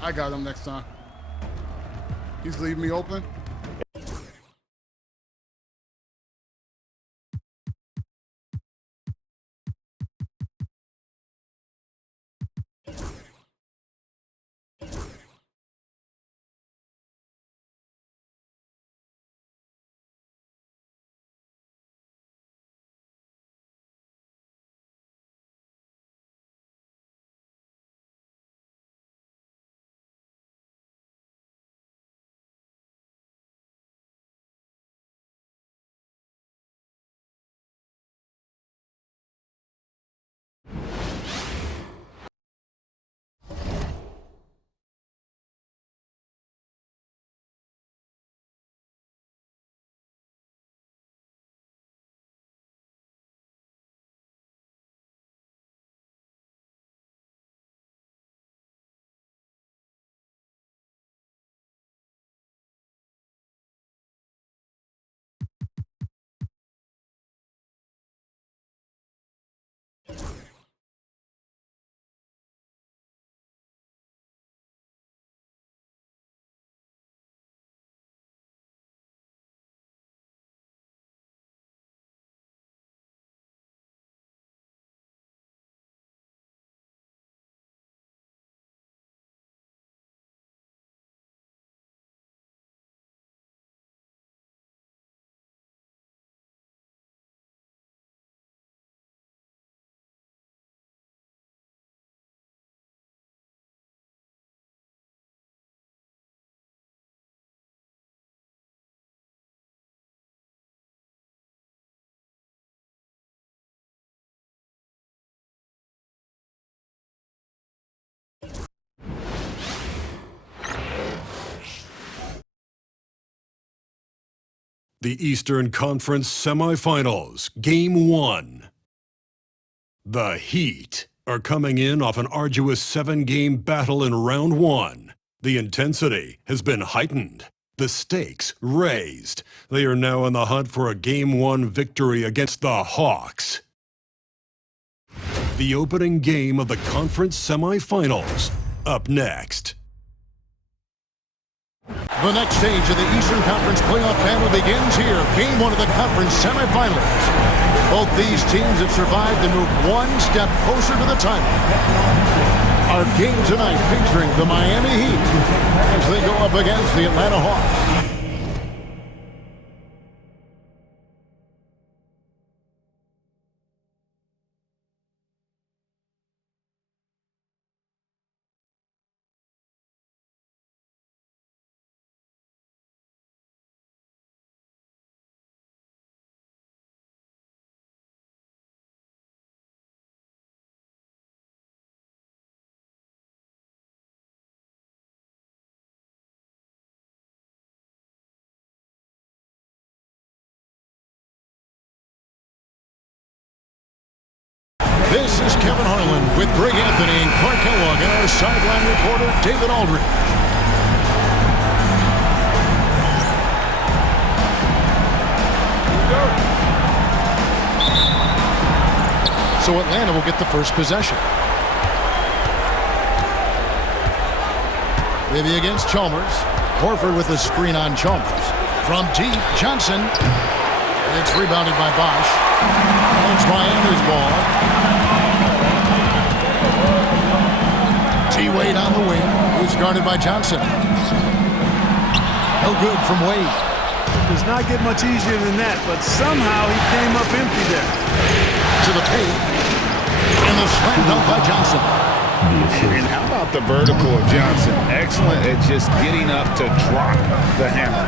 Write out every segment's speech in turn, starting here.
I got him next time. He's leaving me open. The Eastern Conference Semifinals, Game 1. The Heat are coming in off an arduous 7-game battle in Round 1. The intensity has been heightened, the stakes raised. They are now in the hunt for a Game 1 victory against the Hawks. The opening game of the conference semifinals, up next. The next stage of the Eastern Conference playoff battle begins here. Game 1 of the conference semifinals. Both these teams have survived and moved one step closer to the title. Our game tonight featuring the Miami Heat as they go up against the Atlanta Hawks. This is Kevin Harlan with Greg Anthony and Clark Kellogg and our sideline reporter, David Aldridge. So Atlanta will get the first possession. Maybe against Chalmers. Horford with a screen on Chalmers. From deep, Johnson. It's rebounded by Bosch. It's Miami's ball. Wade on the wing, who's guarded by Johnson. No good from Wade. Does not get much easier than that, but somehow he came up empty there. To the paint, and the slam dunk by Johnson. And how about the vertical of Johnson? Excellent at just getting up to drop the hammer.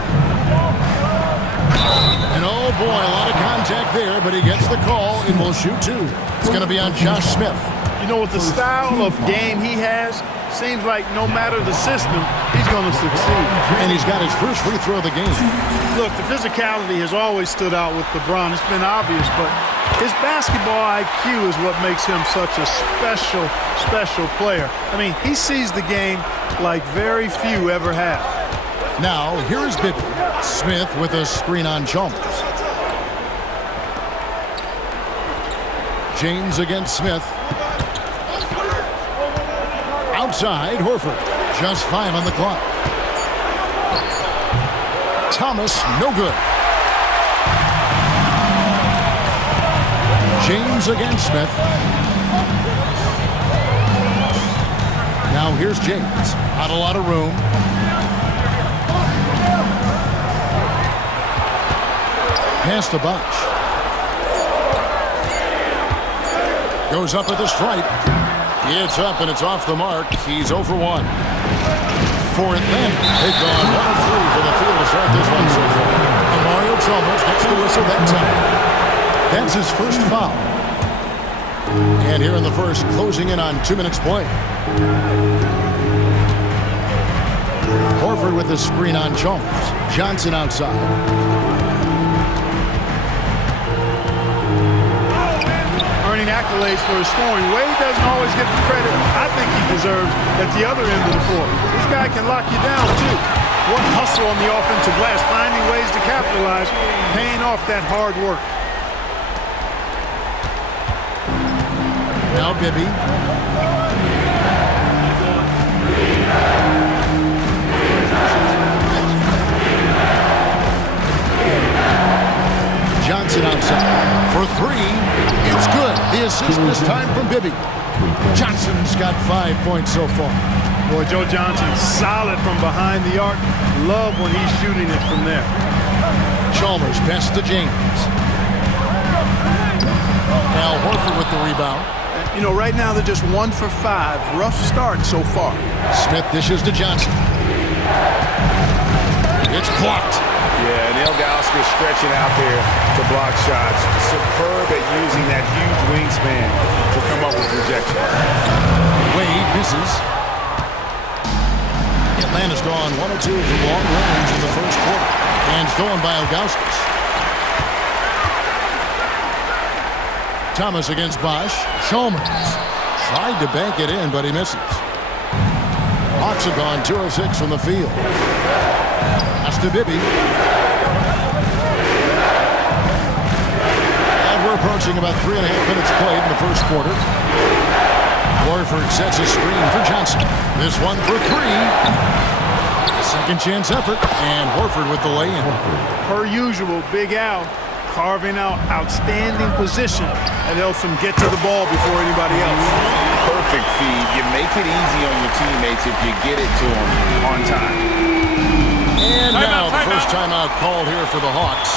And oh boy, a lot of contact there, but he gets the call and will shoot two. It's going to be on Josh Smith. You know, with the style of game he has, seems like no matter the system, he's going to succeed. And he's got his first free throw of the game. Look, the physicality has always stood out with LeBron. It's been obvious, but his basketball IQ is what makes him such a special player. I mean, he sees the game like very few ever have. Now, here is Bibby. Smith with a screen on Chalmers. James against Smith. outside, Horford. Just 5 on the clock. Thomas, no good. James against Smith. Now here's James. Not a lot of room. Pass to Bosch. Goes up at the stripe. It's up and it's off the mark. He's 0 for 1. For Atlanta, they've gone 1 of 3 for the field to start this one so far. And Mario Chalmers gets the whistle that time. That's his first foul. And here in the first, closing in on 2 minutes play. Horford with the screen on Chalmers. Johnson outside. Earning accolades for his scoring. Wade doesn't always get the credit I think he deserves at the other end of the floor. This guy can lock you down, too. What hustle on the offensive glass, finding ways to capitalize, paying off that hard work. Now Bibby. Johnson outside for 3. It's good. The assist this time from Bibby. Johnson's got 5 points so far. Boy, Joe Johnson solid from behind the arc. Love when he's shooting it from there. Chalmers pass to James. Now Horford with the rebound. You know, right now they're just 1 for 5. Rough start so far. Smith dishes to Johnson. It's blocked. Yeah, and Ilgauskas stretching out there to block shots. Superb at using that huge wingspan to come up with rejection. Wade misses. Atlanta's gone 1 or 2 from long range in the first quarter. And stolen by Ilgauskas. Thomas against Bosch. Chalmers tried to bank it in, but he misses. Hawks have gone 2 of 6 from the field. That's to Bibby. And we're approaching about 3.5 minutes played in the first quarter. Horford sets a screen for Johnson. This one for 3. Second chance effort. And Horford with the lay-in. Per usual, Big Al carving out outstanding position that helps him get to the ball before anybody else. Perfect feed. You make it easy on your teammates if you get it to them on time. And now the first timeout called here for the Hawks.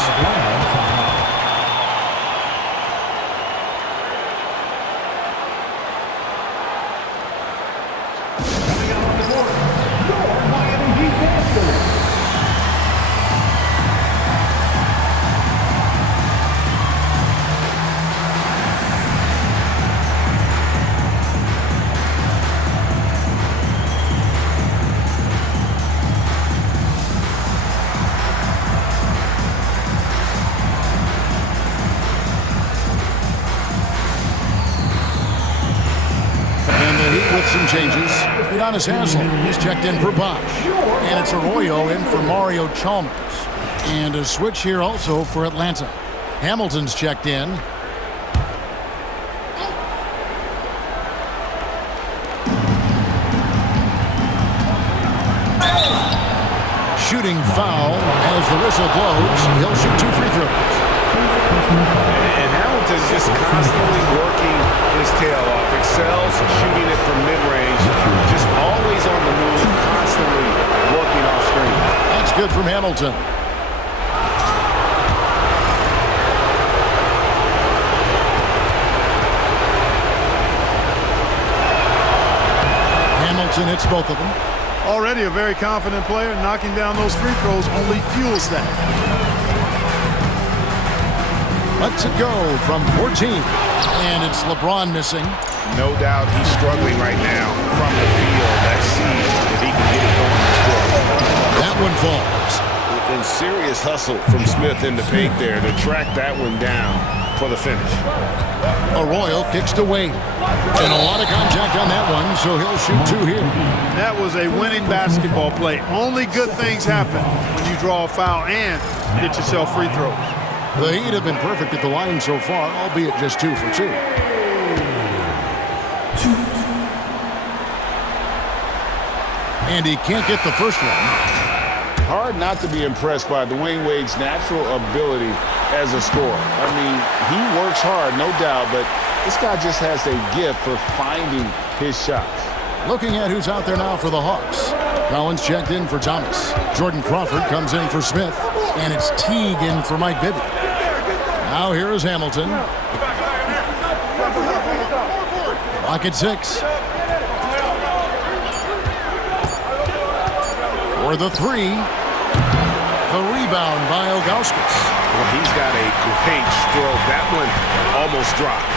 Some changes. Udonis Haslem is checked in for Bosch. And it's Arroyo in for Mario Chalmers. And a switch here also for Atlanta. Hamilton's checked in. Shooting foul as the whistle blows. He'll shoot 2 free throws. And Hamilton's just constantly working his tail off. Excels shooting it from mid-range. Just always on the move, constantly working off screen. That's good from Hamilton. Hamilton hits both of them. Already a very confident player. Knocking down those free throws only fuels that. Lets it go from 14. And it's LeBron missing. No doubt he's struggling right now from the field. Let's see if he can get it going this quarter. That one falls. And serious hustle from Smith in the paint there to track that one down for the finish. Arroyo kicks to Wade. And a lot of contact on that one, so he'll shoot 2 here. That was a winning basketball play. Only good things happen when you draw a foul and get yourself free throws. The Heat have been perfect at the line so far, albeit just 2 for 2. And he can't get the first one. Hard not to be impressed by Dwayne Wade's natural ability as a scorer. I mean, he works hard, no doubt, but this guy just has a gift for finding his shots. Looking at who's out there now for the Hawks. Collins checked in for Thomas. Jordan Crawford comes in for Smith. And it's Teague in for Mike Bibby. Now here is Hamilton. Lock at 6. For the 3. The rebound by Ilgauskas. Well, he's got a great stroke. That one almost dropped.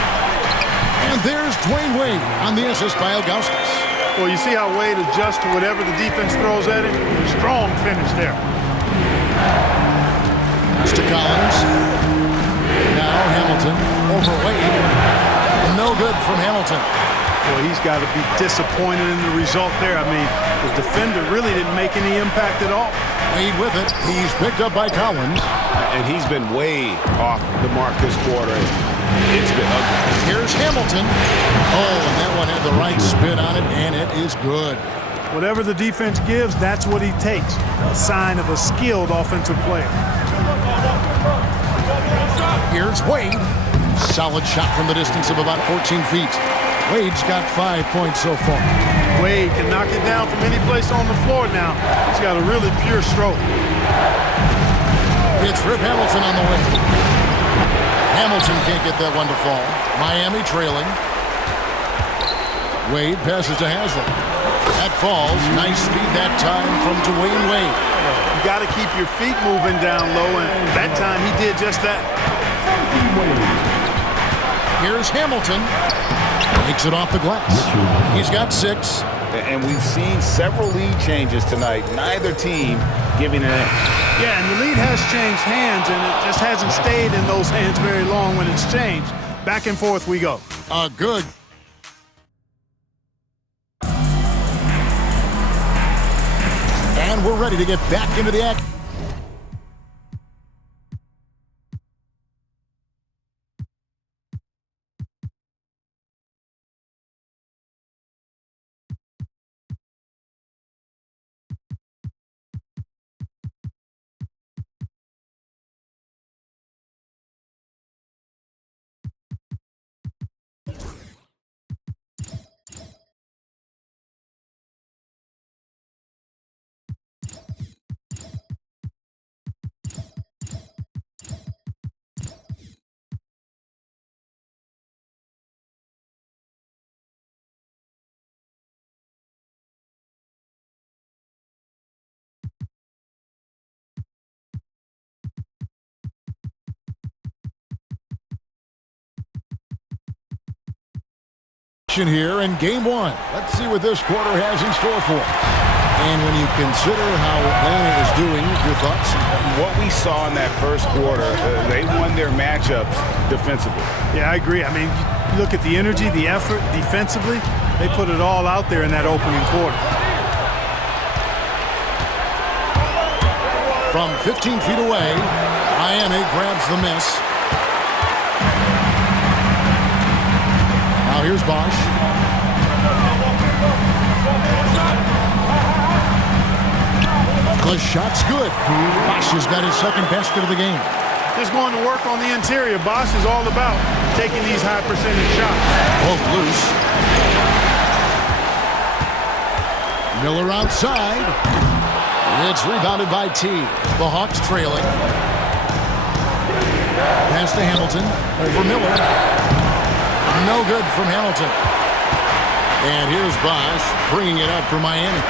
And there's Dwayne Wade on the assist by Ilgauskas. Well, you see how Wade adjusts to whatever the defense throws at him? Strong finish there. Pass to Collins. Now Hamilton over Wade. No good from Hamilton. Well, he's got to be disappointed in the result there. I mean, the defender really didn't make any impact at all. Wade with it. He's picked up by Collins. And he's been way off the mark this quarter. It's been ugly. Here's Hamilton. Oh, and that one had the right spin on it, and it is good. Whatever the defense gives, that's what he takes. A sign of a skilled offensive player. Here's Wade. Solid shot from the distance of about 14 feet. Wade's got 5 points so far. Wade can knock it down from any place on the floor now. He's got a really pure stroke. It's Rip Hamilton on the wing. Hamilton can't get that one to fall. Miami trailing. Wade passes to Haslam. That falls. Nice speed that time from Dwayne Wade. You got to keep your feet moving down low, and that time he did just that. Here's Hamilton. Takes it off the glass. He's got 6. And we've seen several lead changes tonight. Neither team giving an inch. Yeah, and the lead has changed hands, and it just hasn't stayed in those hands very long when it's changed. Back and forth we go. Good. And we're ready to get back into the action. Here in game 1. Let's see what this quarter has in store for us. And when you consider how Atlanta is doing, your thoughts? What we saw in that first quarter, they won their matchups defensively. Yeah, I agree. I mean, you look at the energy, the effort defensively, they put it all out there in that opening quarter. From 15 feet away, Miami grabs the miss. Now here's Bosch. The shot's good. Bosch has got his second basket of the game. Just going to work on the interior. Bosch is all about taking these high percentage shots. Both loose. Miller outside. It's rebounded by T. The Hawks trailing. Pass to Hamilton. Over Miller. No good from Hamilton. And here's Bosch bringing it up for Miami.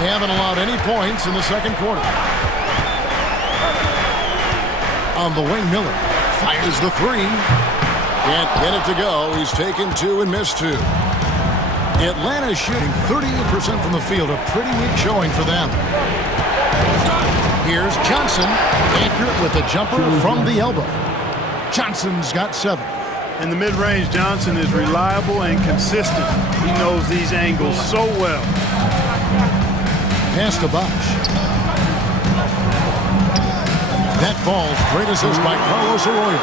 They haven't allowed any points in the second quarter. On the wing, Miller fires the 3. Can't get it to go. He's taken 2 and missed 2. Atlanta shooting 38% from the field. A pretty weak showing for them. Here's Johnson. Accurate with a jumper from the elbow. Johnson's got 7. In the mid-range, Johnson is reliable and consistent. He knows these angles so well. Pass to Bosch. That falls. Great assist by Carlos Arroyo.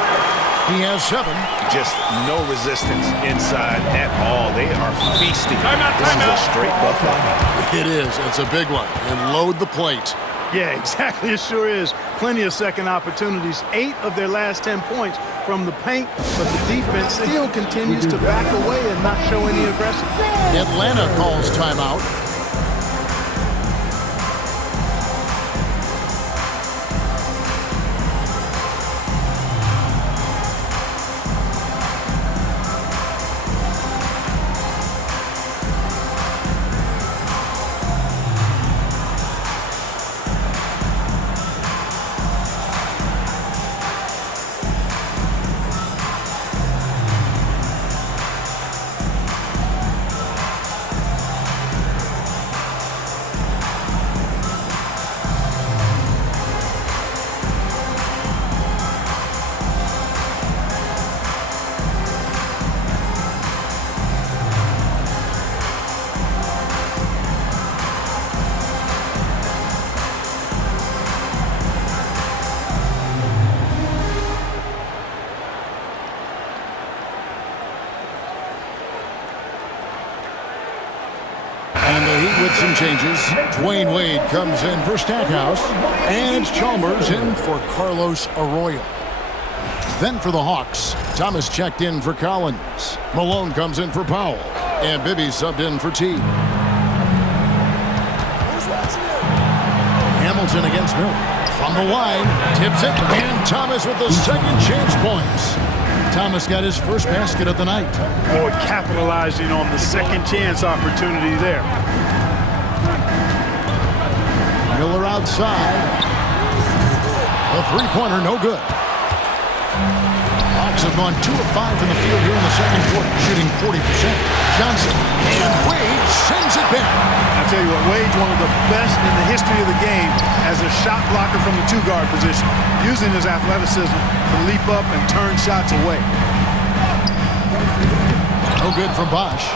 He has 7. Just no resistance inside at all. They are feasting. This is a straight buffet. It is. It's a big one. And load the plate. Yeah, exactly. It sure is. Plenty of second opportunities. 8 of their last 10 points from the paint, but the defense still continues to back away and not show any aggression. Atlanta calls timeout. And the Heat with some changes. Dwayne Wade comes in for Stackhouse. And Chalmers in for Carlos Arroyo. Then for the Hawks, Thomas checked in for Collins. Malone comes in for Powell. And Bibby subbed in for T. Hamilton against Miller. From the line, tips it, and Thomas with the second chance points. Thomas got his first basket of the night. Boy, capitalizing on the second chance opportunity there. Miller outside. A three-pointer, no good. Hawks have gone 2 of 5 from the field here in the second quarter, shooting 40%. Johnson and Wade sends it back. I tell you what, Wade's one of the best in the history of the game as a shot blocker from the 2-guard position, using his athleticism to leap up and turn shots away. No good from Bosch.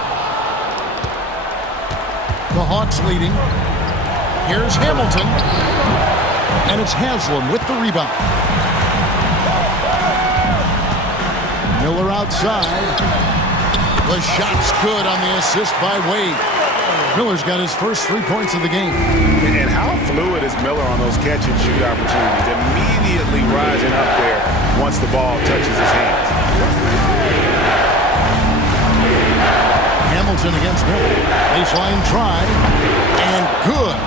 The Hawks leading. Here's Hamilton. And it's Haslam with the rebound. Miller outside. The shot's good on the assist by Wade. Miller's got his first 3 points of the game. And how fluid is Miller on those catch-and-shoot opportunities? Immediately rising up there once the ball touches his hands. Hamilton against Miller. Baseline try. And good,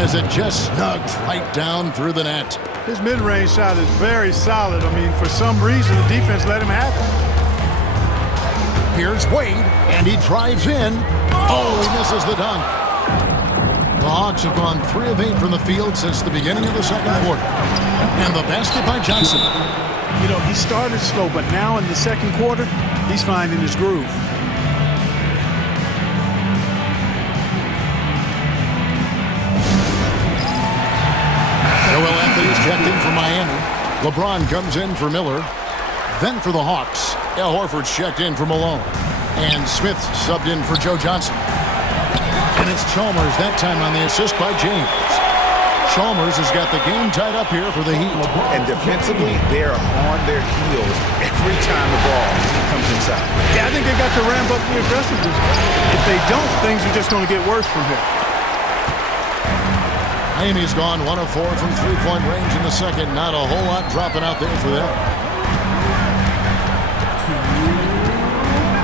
as it just snugs right down through the net. His mid-range shot is very solid. I mean, for some reason, the defense let him have it. Here's Wade, and he drives in. Oh, he misses the dunk. The Hawks have gone 3 of 8 from the field since the beginning of the second quarter. And the basket by Johnson. You know, he started slow, but now in the second quarter, he's finding his groove. Joel Anthony's checked in for Miami. LeBron comes in for Miller. Then for the Hawks, Al Horford's checked in for Malone. And Smith subbed in for Joe Johnson. And it's Chalmers that time on the assist by James. Chalmers has got the game tied up here for the Heat. And defensively, they're on their heels every time the ball comes inside. Yeah, I think they've got to ramp up the aggressiveness. If they don't, things are just going to get worse from here. Miami's gone 1 of 4 from three-point range in the second. Not a whole lot dropping out there for them.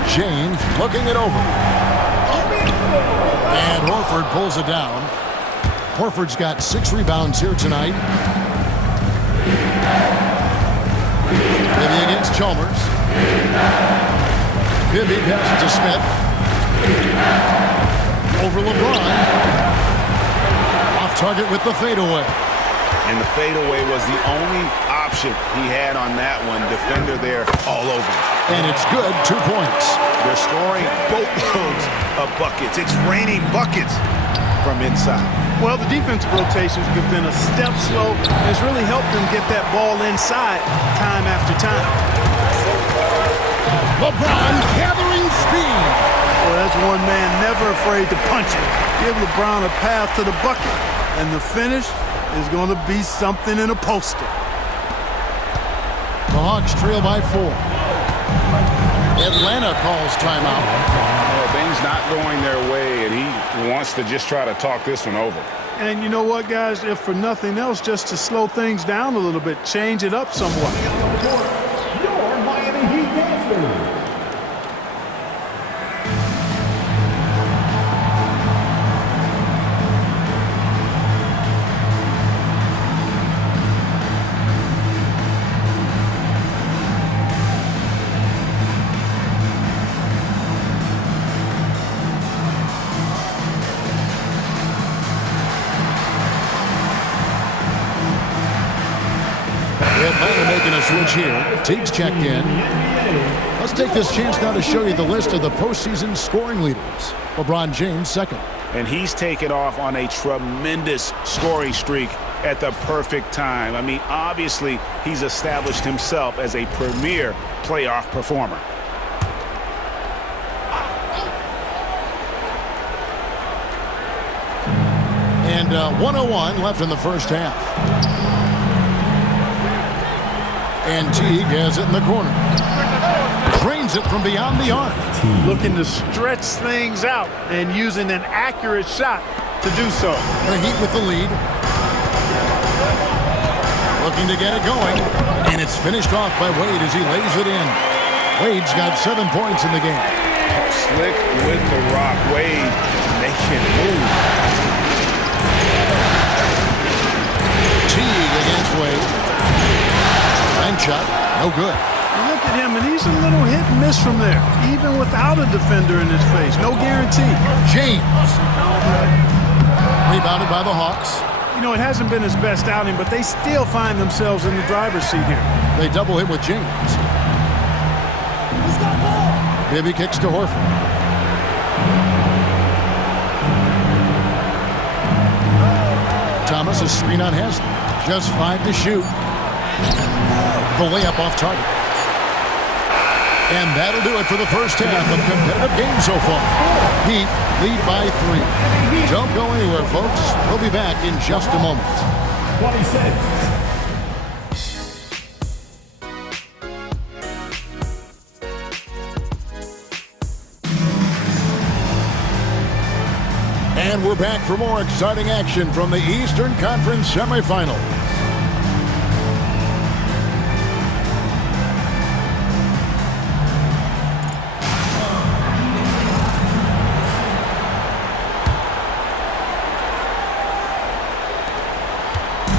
James looking it over. And Horford pulls it down. Horford's got 6 rebounds here tonight. Bibby against Chalmers. Bibby passes to Smith. Over LeBron. Off target with the fadeaway. And the fadeaway was the only option he had on that one. Defender there all over. And it's good, 2 points. They're scoring boatloads of buckets. It's raining buckets from inside. Well, the defensive rotations have been a step slow, and it's really helped them get that ball inside time after time. LeBron gathering speed. Well, that's one man never afraid to punch it. Give LeBron a path to the bucket, and the finish is going to be something in a poster. The Hawks trail by 4. Atlanta calls timeout. Well, things not going their way, and he wants to just try to talk this one over. And you know what, guys? If for nothing else, just to slow things down a little bit, change it up somewhat. Your Miami Heat Dancers. Atlanta making a switch here. Teague's checked in. Let's take this chance now to show you the list of the postseason scoring leaders. LeBron James second. And he's taken off on a tremendous scoring streak at the perfect time. I mean, obviously, he's established himself as a premier playoff performer. And 1:01 left in the first half. And Teague has it in the corner. Drains it from beyond the arc. Looking to stretch things out and using an accurate shot to do so. The Heat with the lead. Looking to get it going. And it's finished off by Wade as he lays it in. Wade's got 7 points in the game. Slick with the rock. Wade making move. Teague against Wade. Bank shot, no good. Look at him, and he's a little hit and miss from there, even without a defender in his face. No guarantee. James. Rebounded by the Hawks. You know, it hasn't been his best outing, but they still find themselves in the driver's seat here. They double hit with James. Bibby kicks to Horford. Thomas, a screen on Haslem. Just 5 to shoot. The layup off target. And that'll do it for the first half of competitive game so far. Heat lead by 3. Don't go anywhere, folks. We'll be back in just a moment. 26. And we're back for more exciting action from the Eastern Conference semifinals.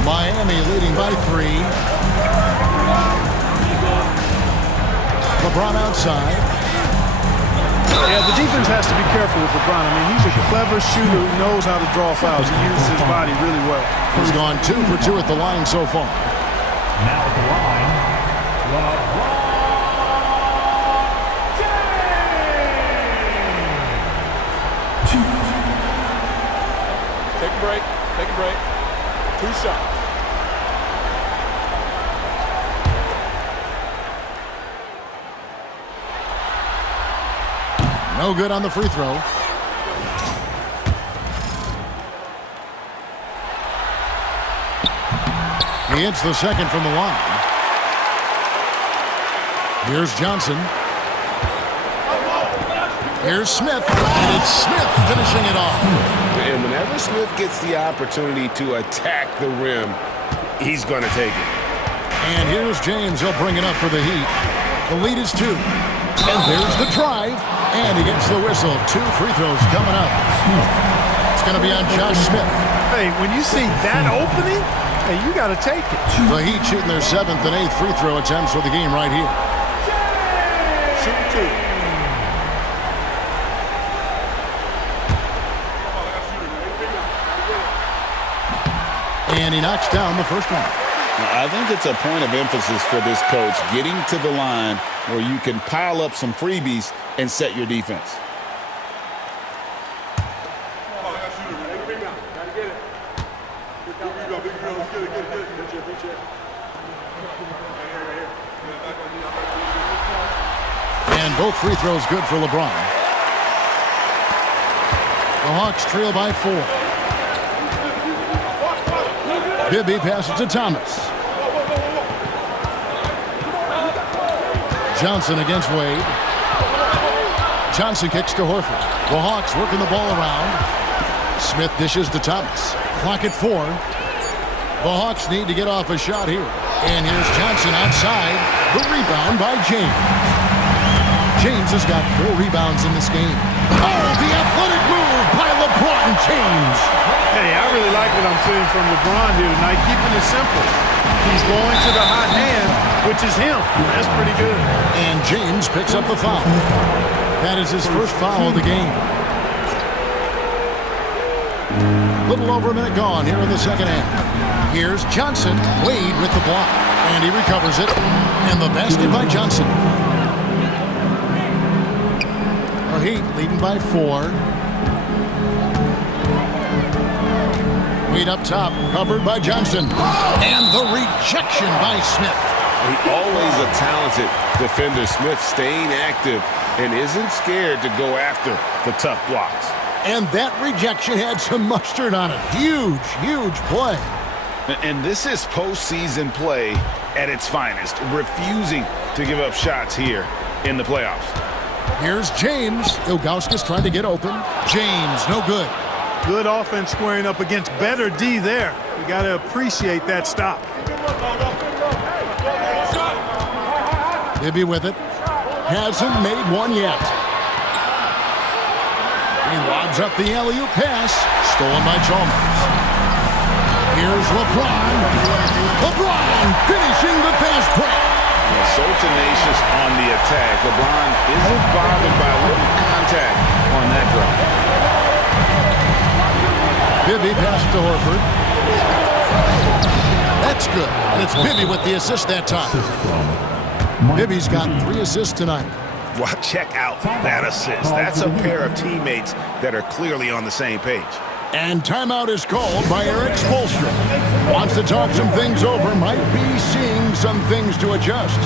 Miami leading by 3. LeBron outside. Yeah, the defense has to be careful with LeBron. I mean, he's a clever shooter who knows how to draw fouls. He uses his body really well. He's gone 2 for 2 at the line so far. Now at the line, LeBron James. Take a break. Take a break. 2 shots. No good on the free throw. He hits the second from the line. Here's Johnson. Here's Smith. And it's Smith finishing it off. And whenever Smith gets the opportunity to attack the rim, he's going to take it. And here's James. He'll bring it up for the Heat. The lead is 2. And there's the drive. And he gets the whistle. 2 free throws coming up. It's going to be on Josh Smith. Hey, when you see that opening, hey, you got to take it. The Heat shooting their 7th and 8th free throw attempts for the game right here. Shoot 2. And he knocks down the first one. I think it's a point of emphasis for this coach, getting to the line where you can pile up some freebies and set your defense. And both free throws good for LeBron. The Hawks trail by 4. Bibby passes to Thomas. Johnson against Wade. Johnson kicks to Horford. The Hawks working the ball around. Smith dishes to Thomas. Clock at 4. The Hawks need to get off a shot here. And here's Johnson outside. The rebound by James. James has got 4 rebounds in this game. Oh, the athletic move by LeBron James. Hey, I really like what I'm seeing from LeBron here tonight, keeping it simple. He's going to the hot hand, which is him. That's pretty good. And James picks up the foul. That is his first foul of the game. Little over a minute gone here in the second half. Here's Johnson. Wade with the block. And he recovers it. And the basket by Johnson. The Heat leading by 4. Wade up top. Covered by Johnson. And the rejection by Smith. Always a talented defender. Smith staying active and isn't scared to go after the tough blocks. And that rejection had some mustard on it. Huge, huge play. And this is postseason play at its finest, refusing to give up shots here in the playoffs. Here's James. Ilgauskas trying to get open. James, no good. Good offense squaring up against better D there. You got to appreciate that stop. Bibby with it. Hasn't made one yet. He lobs up the alley-oop pass. Stolen by Chalmers. Here's LeBron. LeBron finishing the fast break. So tenacious on the attack. LeBron isn't bothered by a little contact on that drive. Bibby passes to Horford. That's good. And it's Bibby with the assist that time. Bibby's got 3 assists tonight. Well, check out that assist. That's a pair of teammates that are clearly on the same page. And timeout is called by Eric Spoelstra. Wants to talk some things over. Might be seeing some things to adjust.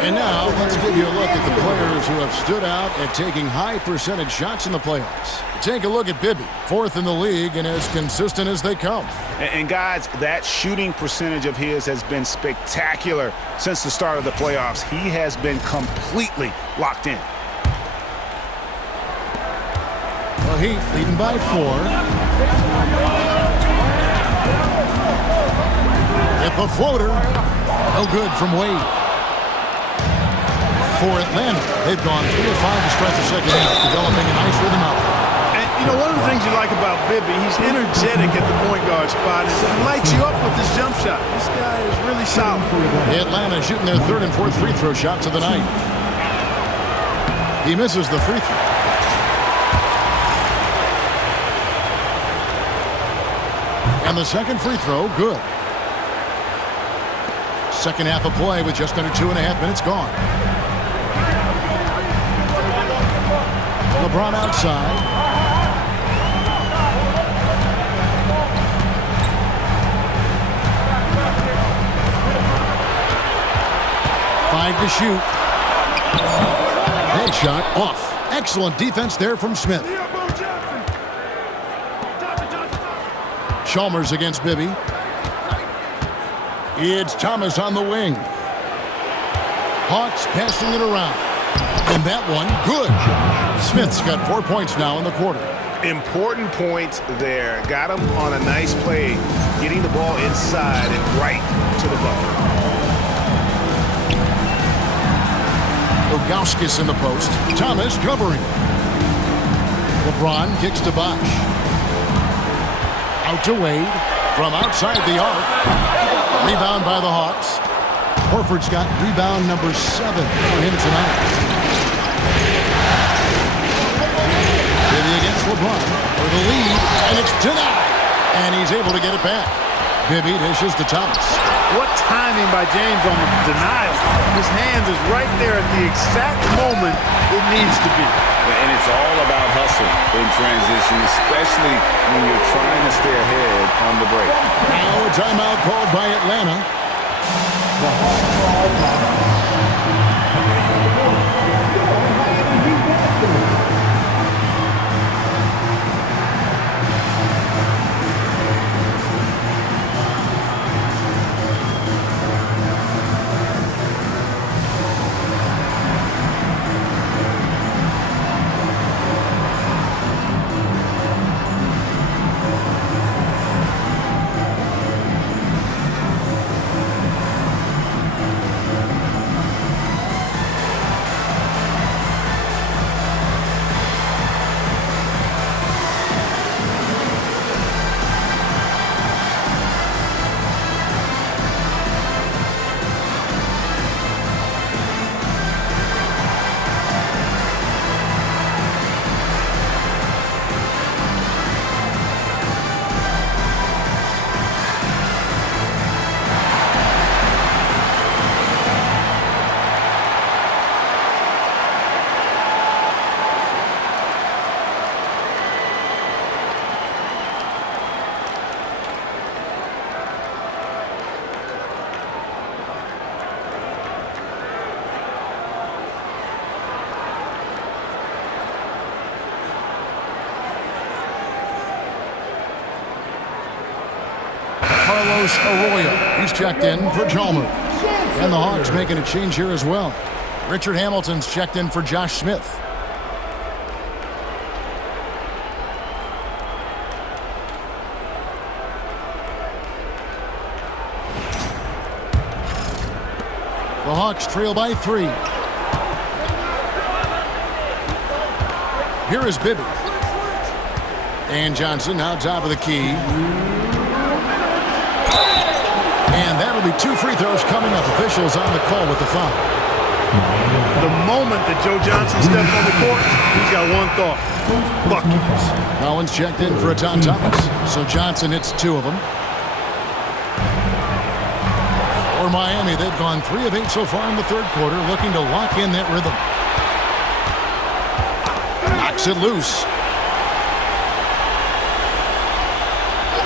And now, let's give you a look at the players who have stood out at taking high percentage shots in the playoffs. Take a look at Bibby, 4th in the league and as consistent as they come. And guys, that shooting percentage of his has been spectacular since the start of the playoffs. He has been completely locked in. The Heat leading by 4. At the floater, no good from Wade. For Atlanta, they've gone 3 of 5 to start the second half, developing a nice rhythm out there. And, you know, one of the things you like about Bibby, he's energetic at the point guard spot and lights you up with his jump shot. This guy is really solid. Atlanta shooting their 3rd and 4th free throw shots of the night. He misses the free throw. And the second free throw, good. Second half of play with just under 2.5 minutes gone. LeBron outside. Five to shoot. That shot off. Excellent defense there from Smith. Chalmers against Bibby. It's Thomas on the wing. Hawks passing it around. And that one, good. Smith's got 4 points now in the quarter. Important points there. Got him on a nice play, getting the ball inside and right to the bucket. Ilgauskas in the post. Thomas covering. LeBron kicks to Bosh. Out to Wade. From outside the arc. Rebound by the Hawks. Horford's got rebound number 7 for him tonight. Bibby against LeBron for the lead, and it's denied. And he's able to get it back. Bibby dishes to Thomas. What timing by James on the denial. His hand is right there at the exact moment it needs to be. And it's all about hustle in transition, especially when you're trying to stay ahead on the break. Now a timeout called by Atlanta. The Hawks ball timeout. Carlos Arroyo. He's checked in for Chalmers. And the Hawks making a change here as well. Richard Hamilton's checked in for Josh Smith. The Hawks trail by 3. Here is Bibby. And Johnson now top of the key. And that'll be 2 free throws coming up. Officials on the call with the foul. The moment that Joe Johnson steps on the court, he's got one thought. Buckets. Collins checked in for a John Thomas. So Johnson hits 2 of them. For Miami, they've gone 3 of 8 so far in the third quarter, looking to lock in that rhythm. Knocks it loose.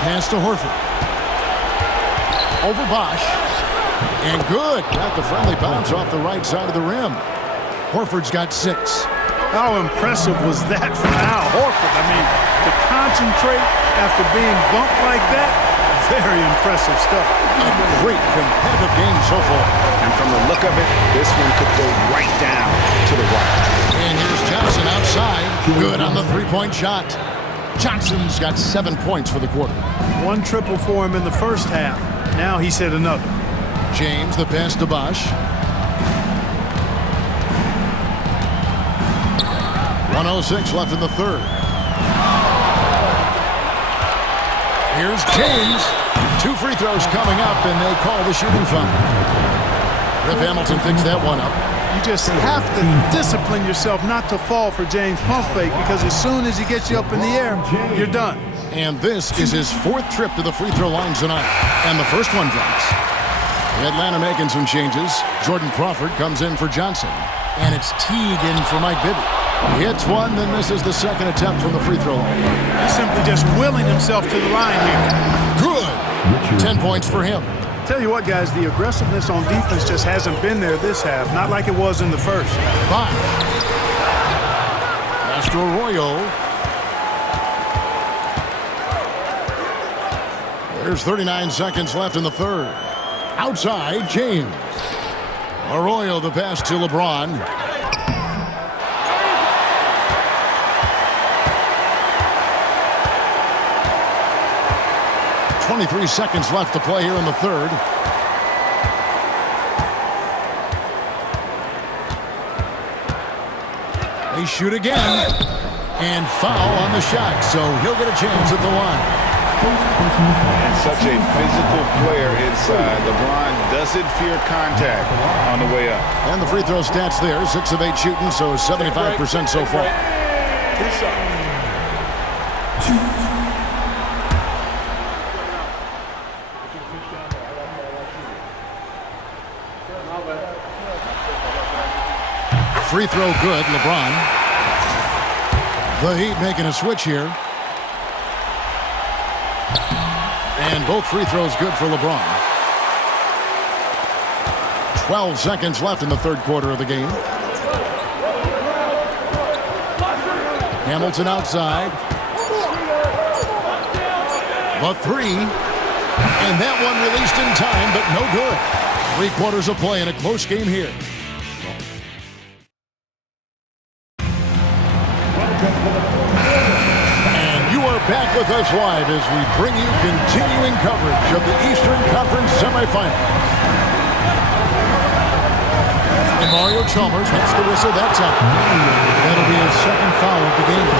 Pass to Horford. Over Bosh. And good. Got the friendly bounce off the right side of the rim. Horford's got 6. How impressive was that from Al Horford? I mean, to concentrate after being bumped like that, very impressive stuff. A great competitive game so far. And from the look of it, this one could go right down to the wire. And here's Johnson outside. Good on the three-point shot. Johnson's got 7 points for the quarter. 1 triple for him in the first half. Now he's hit another. James, the pass to Bosh. 1:06 left in the third. Here's James. 2 free throws coming up, and they call the shooting foul. Rip Hamilton picks that one up. You just have to discipline yourself not to fall for James' pump fake, because as soon as he gets you up in the air, you're done. And this is his 4th trip to the free throw line tonight. And the first one drops. Atlanta making some changes. Jordan Crawford comes in for Johnson. And it's Teague in for Mike Bibby. He hits one, then misses the second attempt from the free throw line. He's simply just willing himself to the line here. Good. 10 points for him. Tell you what, guys, the aggressiveness on defense just hasn't been there this half. Not like it was in the first. Five. Castro Arroyo. There's 39 seconds left in the third. Outside, James. Arroyo the pass to LeBron. .23 seconds left to play here in the third. They shoot again. And foul on the shot, so he'll get a chance at the line. And such a physical player inside. LeBron doesn't fear contact on the way up. And the free throw stats there, 6 of 8 shooting, so 75% so far. 2 shots. Free throw good, LeBron. The Heat making a switch here. And both free throws good for LeBron. 12 seconds left in the third quarter of the game. Hamilton outside. The three. And that one released in time, but no good. 3 quarters of play in a close game here. Back with us live as we bring you continuing coverage of the Eastern Conference semifinals. And Mario Chalmers hits the whistle that time. That'll be his second foul of the game.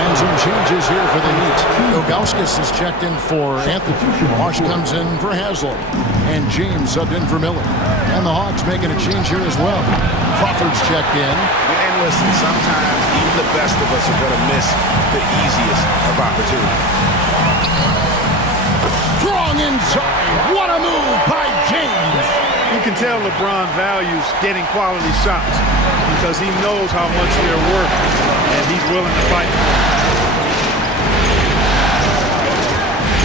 And some changes here for the Heat. Ilgauskas is checked in for Anthony. Marsh comes in for Haslam. And James subbed in for Miller. And the Hawks making a change here as well. Crawford's checked in. And listen, sometimes even the best of us are going to miss the easiest of opportunities. Strong inside. What a move by James. You can tell LeBron values getting quality shots because he knows how much they're worth, and he's willing to fight for it.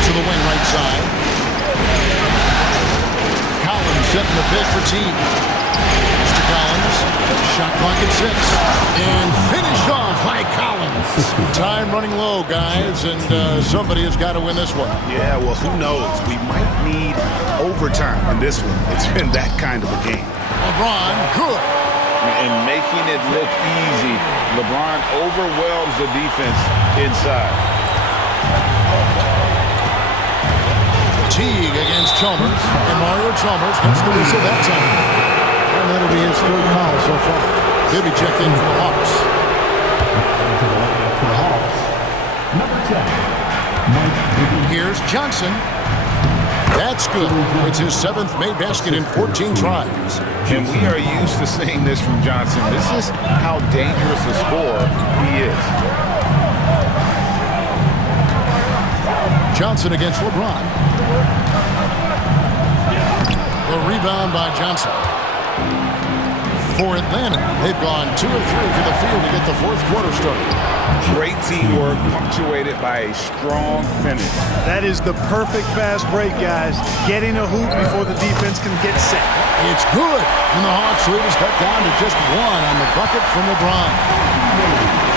To the wing right side. Collins setting the bid for team. Mr. Collins, shot clock at 6, and finished off by Collins. Time running low, guys, and somebody has got to win this one. Yeah, well, who knows? We might need overtime in this one. It's been that kind of a game. LeBron, good. And making it look easy, LeBron overwhelms the defense inside. Teague against Chalmers, and Mario Chalmers gets the whistle that time. And that'll be his third foul so far. Bibby checked in for the Hawks. Here's Johnson. That's good. It's his 7th made basket in 14 tries. And we are used to seeing this from Johnson. This is how dangerous a scorer he is. Johnson against LeBron. The rebound by Johnson. For Atlanta, they've gone 2 of 3 for the field to get the fourth quarter started. Great teamwork punctuated by a strong finish. That is the perfect fast break, guys. Getting a hoop before the defense can get set. It's good. And the Hawks lead is cut down to just 1 on the bucket from LeBron.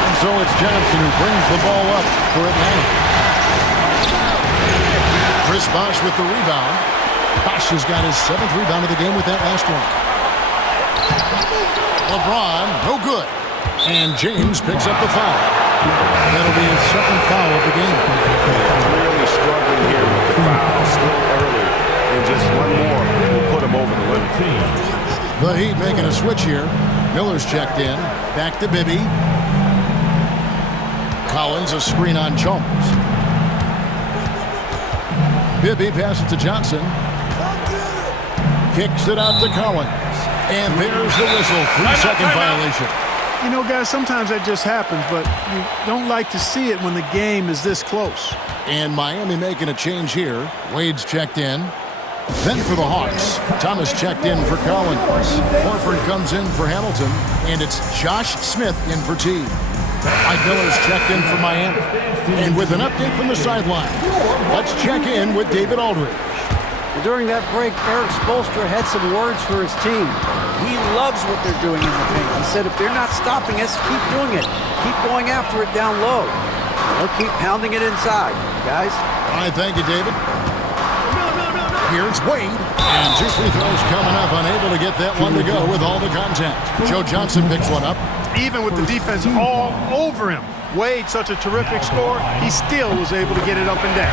And so it's Johnson who brings the ball up for Atlanta. Chris Bosh with the rebound. Bosh has got his 7th rebound of the game with that last one. LeBron, no good. And James picks up the foul. That'll be his 2nd foul of the game. Really struggling here with the foul. Still early. And just one more will put him over the limit. The Heat making a switch here. Miller's checked in. Back to Bibby. Collins, a screen on Chalmers. Bibby passes to Johnson. Kicks it out to Collins. And there's the whistle. 3-second violation. You know, guys, sometimes that just happens, but you don't like to see it when the game is this close. And Miami making a change here. Wade's checked in. Then for the Hawks, Thomas checked in for Collins. Horford comes in for Hamilton. And it's Josh Smith in for T. Mike Miller's checked in for Miami. And with an update from the sideline, let's check in with David Aldridge. During that break, Eric Spoelstra had some words for his team. He loves what they're doing in the paint. He said, if they're not stopping us, keep doing it. Keep going after it down low. They'll keep pounding it inside, guys. All right, thank you, David. Here's Wade. And 2 free throws coming up. Unable to get that one to go with all the contact. Joe Johnson picks one up. Even with the defense all over him, Wade, such a terrific scorer, he still was able to get it up and down.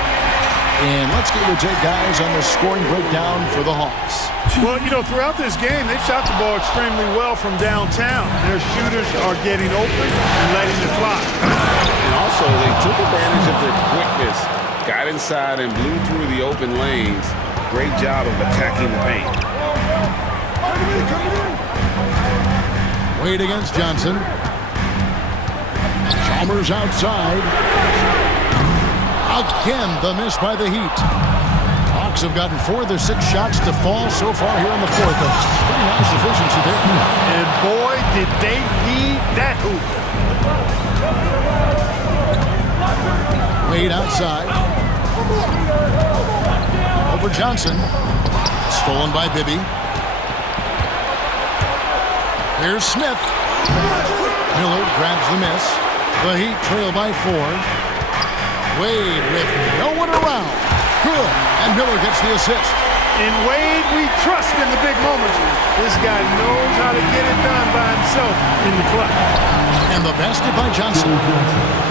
And let's get your take, guys, on the scoring breakdown for the Hawks. Well, you know, throughout this game, they've shot the ball extremely well from downtown. Their shooters are getting open and letting it fly. And also, they took advantage of their quickness, got inside and blew through the open lanes. Great job of attacking the paint. Wade against Johnson. Chalmers outside. Again, the miss by the Heat. Hawks have gotten 4 of their 6 shots to fall so far here in the fourth. Pretty nice efficiency there. And boy, did they need that hoop. Wade outside. Over Johnson. Stolen by Bibby. Here's Smith. Miller grabs the miss. The Heat trail by 4. Wade with no one around. Good. And Miller gets the assist. In Wade, we trust in the big moments. This guy knows how to get it done by himself in the clutch. And the basket by Johnson.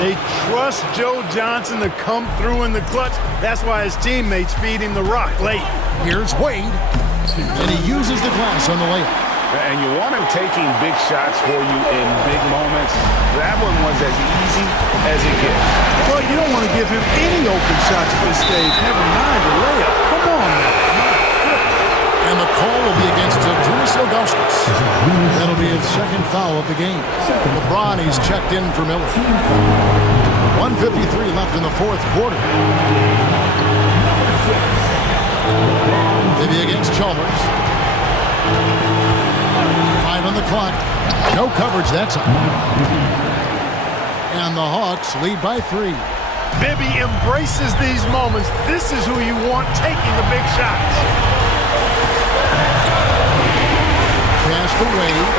They trust Joe Johnson to come through in the clutch. That's why his teammates feed him the rock late. Here's Wade. And he uses the glass on the layup. And you want him taking big shots for you in big moments. That one was as easy as it gets. Well, you don't want to give him any open shots at this stage. Never mind the layup. Come on now. And the call will be against Julius Ilgauskas. That'll be his second foul of the game. LeBron, he's checked in for Miller. 1:53 left in the fourth quarter. Maybe against Chalmers. 5 on the clock. No coverage that time. And the Hawks lead by 3. Bibby embraces these moments. This is who you want taking the big shots. Pass to Wade.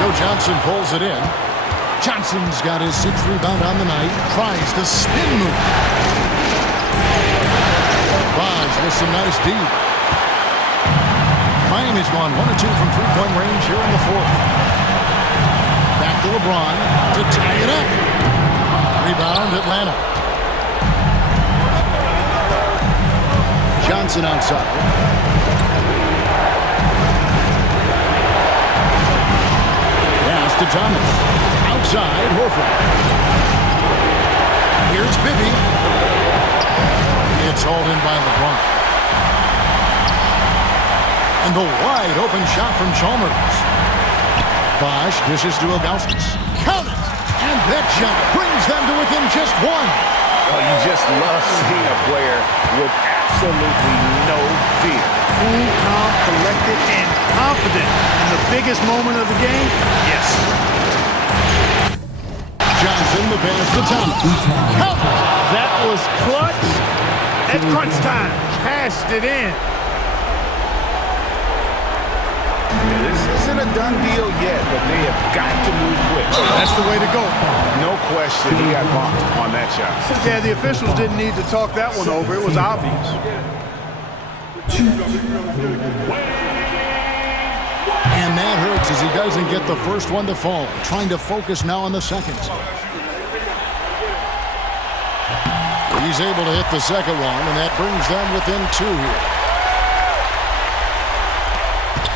Joe Johnson pulls it in. Johnson's got his 6th rebound on the night. Tries the spin move. Raj with some nice D. Miami's gone 1 of 2 from 3-point range here in the fourth. Back to LeBron to tie it up. Rebound Atlanta. Johnson outside. Pass to Thomas. Outside, Horford. Here's Bibby. It's hauled in by LeBron. And the wide open shot from Chalmers. Bosch dishes to Ilgauskas. Count it! And that shot brings them to within just 1. Well, you just love seeing a player with absolutely no fear. Cool, calm, collected, and confident in the biggest moment of the game? Yes. Johnson, the pass to Thomas. Count it! That was clutch at crunch time. Cashed it in. This isn't a done deal yet, but they have got to move quick. That's the way to go. No question, he got bumped on that shot. Yeah, the officials didn't need to talk that one over. It was obvious. And that hurts as he doesn't get the first one to fall. Trying to focus now on the second. He's able to hit the second one, and that brings them within 2 here.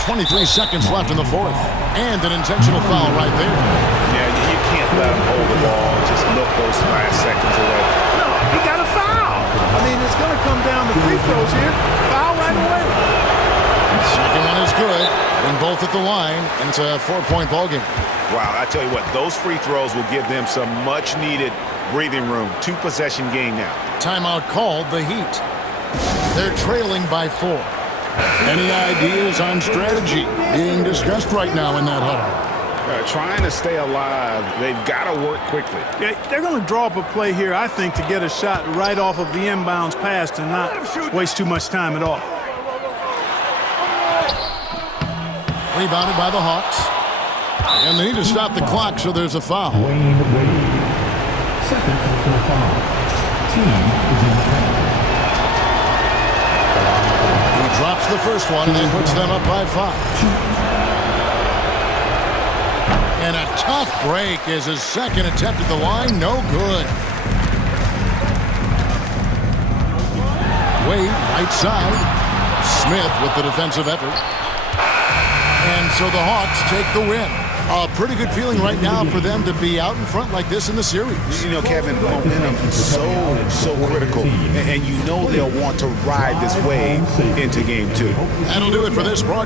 23 seconds left in the fourth. And an intentional foul right there. Yeah, you can't let him hold the ball and just look those last seconds away. No, he got a foul. I mean, it's going to come down to free throws here. Foul right away. Second one is good. And both at the line, and it's a 4-point ball game. Wow, I tell you what, those free throws will give them some much-needed breathing room. 2-possession game now. Timeout called, the Heat. They're trailing by 4. Any ideas on strategy being discussed right now in that huddle? Trying to stay alive. They've got to work quickly. Yeah, they're going to draw up a play here, I think, to get a shot right off of the inbounds pass and not waste too much time at all. Rebounded by the Hawks. And they need to stop the clock, so there's a foul. Wade. Second personal foul. Team is in Drops the first one, and that puts them up by 5. And a tough break as his second attempt at the line, no good. Wade, right side. Smith with the defensive effort. And so the Hawks take the win. A pretty good feeling right now for them to be out in front like this in the series. You know, Kevin, momentum is so critical, and you know they'll want to ride this wave into Game 2. That'll do it for this broadcast.